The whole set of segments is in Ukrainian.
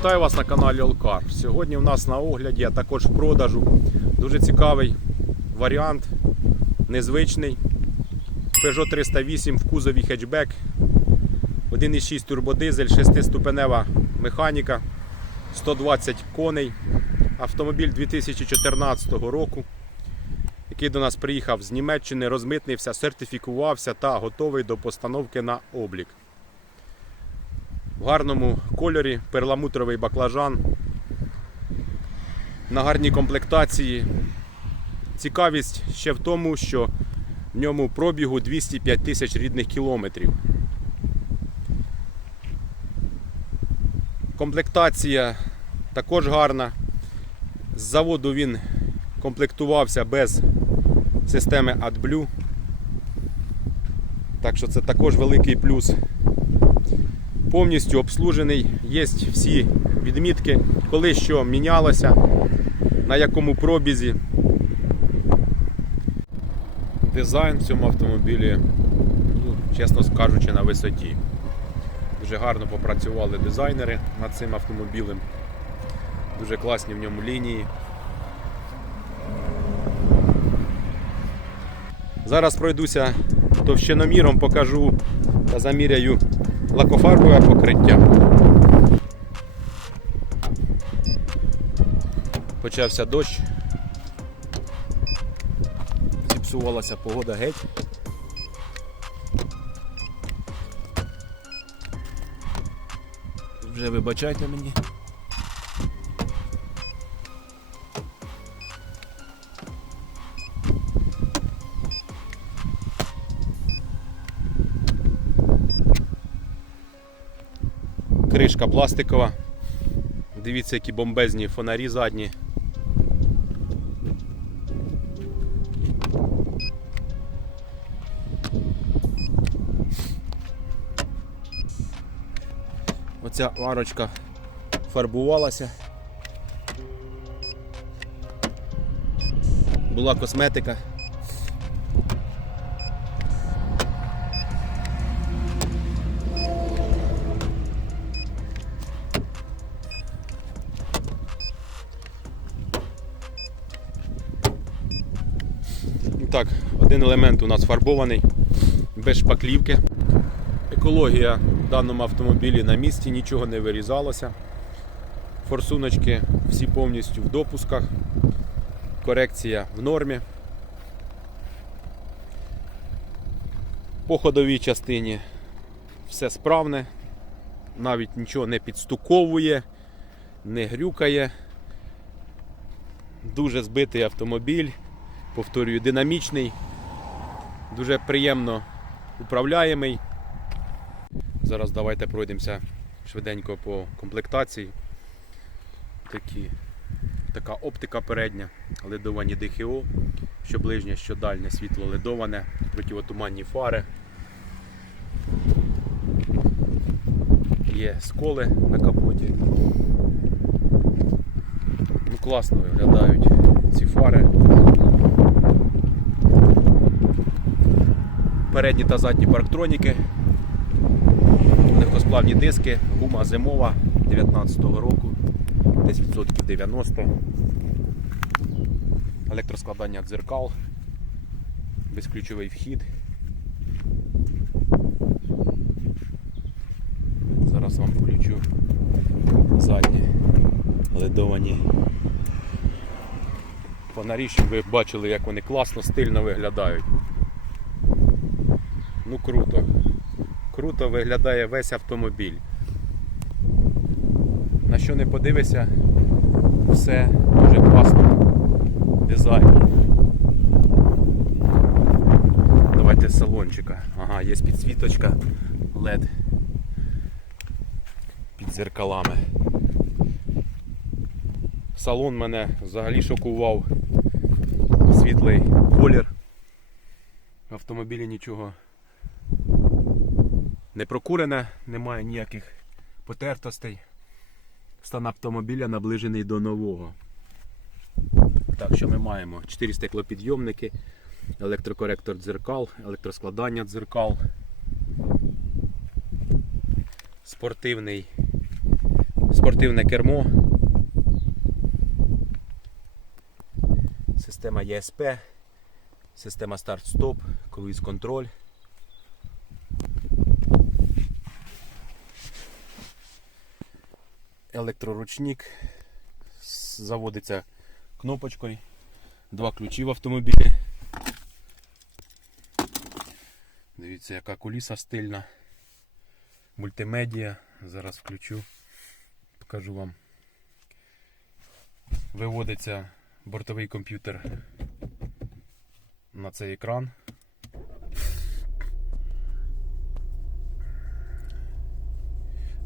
Вітаю вас на каналі Олкар. Сьогодні у нас на огляді, а також в продажу дуже цікавий варіант, незвичний. Peugeot 308 в кузові хетчбек, 1,6 турбодизель, 6-ступенева механіка, 120 коней. Автомобіль 2014 року, який до нас приїхав з Німеччини, розмитнився, сертифікувався та готовий до постановки на облік. В гарному кольорі перламутровий баклажан. На гарній комплектації. Цікавість ще в тому, що в ньому пробігу 205 тисяч рідних кілометрів. Комплектація також гарна. З заводу він комплектувався без системи AdBlue. Так що це також великий плюс повністю обслужений. Є всі відмітки, коли що мінялося, на якому пробізі. Дизайн в цьому автомобілі, ну, чесно кажучи, на висоті. Дуже гарно попрацювали дизайнери над цим автомобілем. Дуже класні в ньому лінії. Зараз пройдуся товщиноміром, покажу та заміряю лакофарбове покриття. Почався дощ. Зіпсувалася погода геть. Вже вибачайте мені. Кришка пластикова. Дивіться, які бомбезні фонарі задні. Оця арочка фарбувалася. Була косметика. І Так, один елемент у нас фарбований, без шпаклівки. Екологія в даному автомобілі на місці, нічого не вирізалося. Форсуночки всі повністю в допусках. Корекція в нормі. По ходовій частині все справне, навіть нічого не підстуковує, не грюкає. Дуже збитий автомобіль повторюю, динамічний, дуже приємно управляємий. Зараз давайте пройдемося швиденько по комплектації. Такі, така оптика передня, ледовані ДХО, що ближнє, що дальнє світло ледоване, противотуманні фари. Є сколи на капоті. Ну, класно виглядають ці фари. Передні та задні парктроніки, легкосплавні диски, гума зимова 19-го року, десь відсотків 90, електроскладання дзеркал, безключовий вхід. Зараз вам включу задні ледовані фонарі, щоб ви бачили, як вони класно, стильно виглядають. Ну круто. Круто виглядає весь автомобіль. На що не подивися, все дуже класно. Дизайн. Давайте салончика. Ага, є підсвіточка LED під зеркалами. Салон мене взагалі шокував. Світлий колір. В автомобілі нічого не прокурене, немає ніяких потертостей. Стан автомобіля наближений до нового. Так, що ми маємо? 4 стеклопідйомники, електрокоректор дзеркал, електроскладання дзеркал, спортивний спортивне кермо. Система ЄСП, система старт-стоп, круїз контроль. Електроручник заводиться кнопочкою. Два ключі в автомобілі. Дивіться, яка куліса стильна. Мультимедіа. Зараз включу. Покажу вам. Виводиться бортовий комп'ютер на цей екран.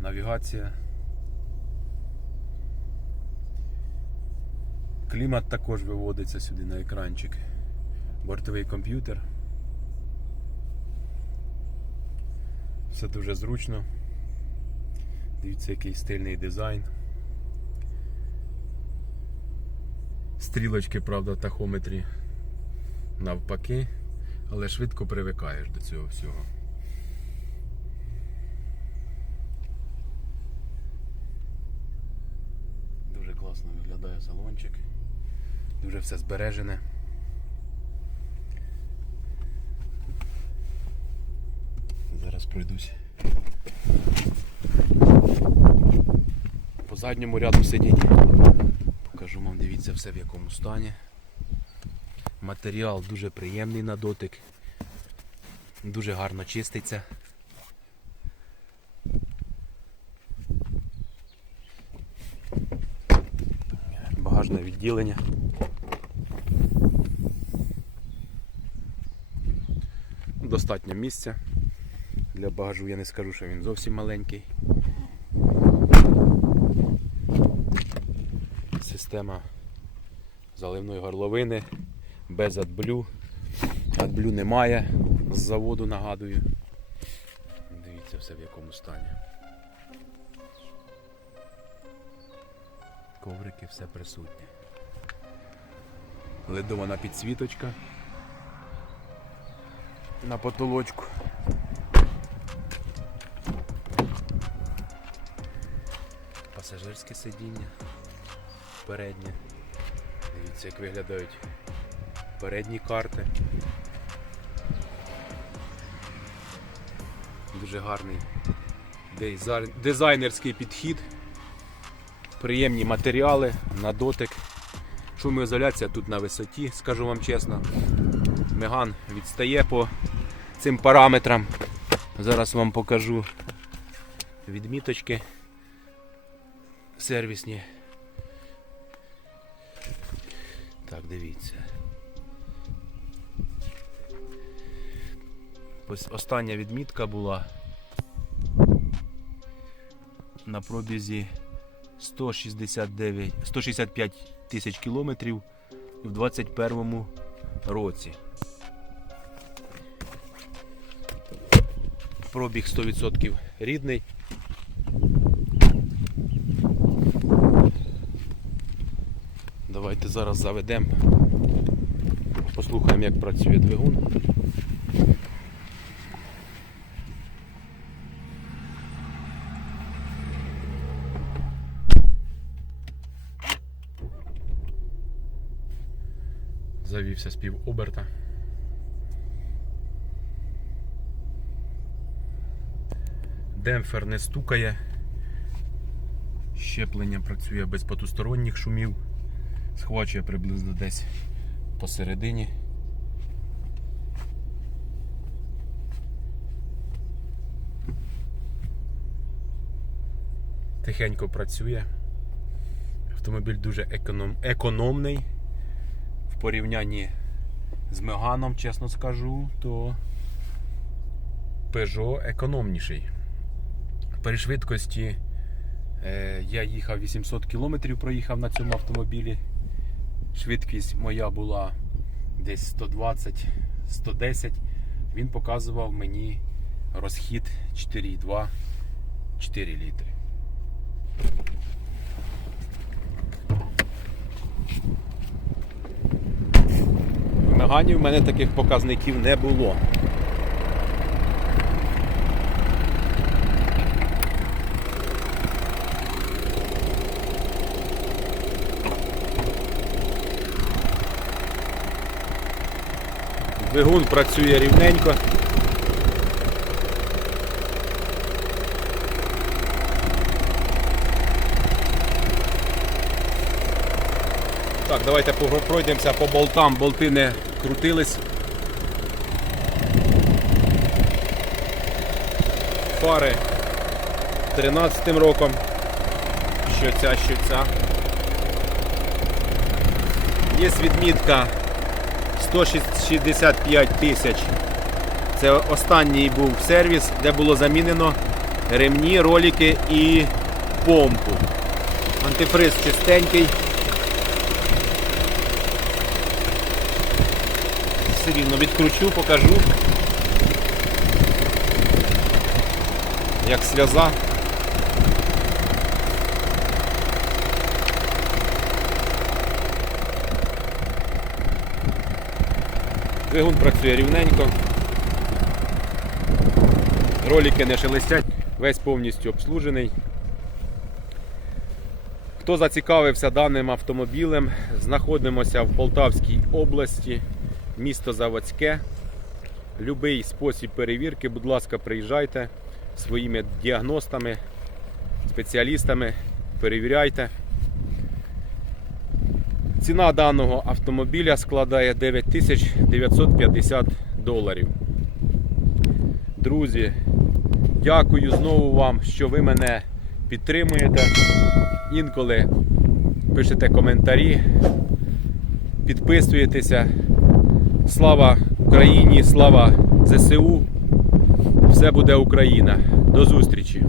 Навігація. Клімат також виводиться сюди на екранчик. Бортовий комп'ютер. Все дуже зручно. Дивіться, який стильний дизайн. Стрілочки, правда, в тахометрі навпаки, але швидко привикаєш до цього всього. Дуже класно виглядає салончик. Дуже все збережене. Зараз пройдусь. По задньому ряду сидінь. Покажу вам, дивіться все в якому стані. Матеріал дуже приємний на дотик. Дуже гарно чиститься. Багажне відділення. Достатньо місця. Для багажу я не скажу, що він зовсім маленький. Система заливної горловини без адблю. Адблю немає з заводу, нагадую. Дивіться все в якому стані. Коврики все присутнє. Ледована підсвіточка на потолочку. Пасажирське сидіння переднє. Дивіться, як виглядають передні карти. Дуже гарний дизайнерський підхід. Приємні матеріали на дотик. Шумоізоляція тут на висоті, скажу вам чесно. Меган відстає по цим параметрам. Зараз вам покажу відміточки сервісні. Так, дивіться. Ось остання відмітка була на пробізі 169, 165 тисяч кілометрів в 21 році. Пробіг 100% рідний. Давайте зараз заведемо, послухаємо, як працює двигун. Завівся з пів оберта. Демпфер не стукає. Щеплення працює без потусторонніх шумів. Схвачує приблизно десь посередині. Тихенько працює. Автомобіль дуже економ... економний. В порівнянні з Меганом, чесно скажу, то Peugeot економніший. При швидкості е, я їхав 800 км, проїхав на цьому автомобілі. Швидкість моя була десь 120-110. Він показував мені розхід 4,2 4 літри. В в мене таких показників не було. Двигун працює рівненько. Так, давайте пройдемося по болтам. Болти не крутились. Фари 13 роком. Що ця, що ця. Є відмітка 165 тисяч. Це останній був сервіс, де було замінено ремні, ролики і помпу. Антифриз чистенький. Все рівно відкручу, покажу. Як сльоза. Двигун працює рівненько. Ролики не шелестять, весь повністю обслужений. Хто зацікавився даним автомобілем, знаходимося в Полтавській області, місто Заводське. Любий спосіб перевірки, будь ласка, приїжджайте своїми діагностами, спеціалістами, перевіряйте. Ціна даного автомобіля складає 9950 доларів. Друзі, дякую знову вам, що ви мене підтримуєте. Інколи пишете коментарі, підписуєтеся. Слава Україні, слава ЗСУ! Все буде Україна. До зустрічі!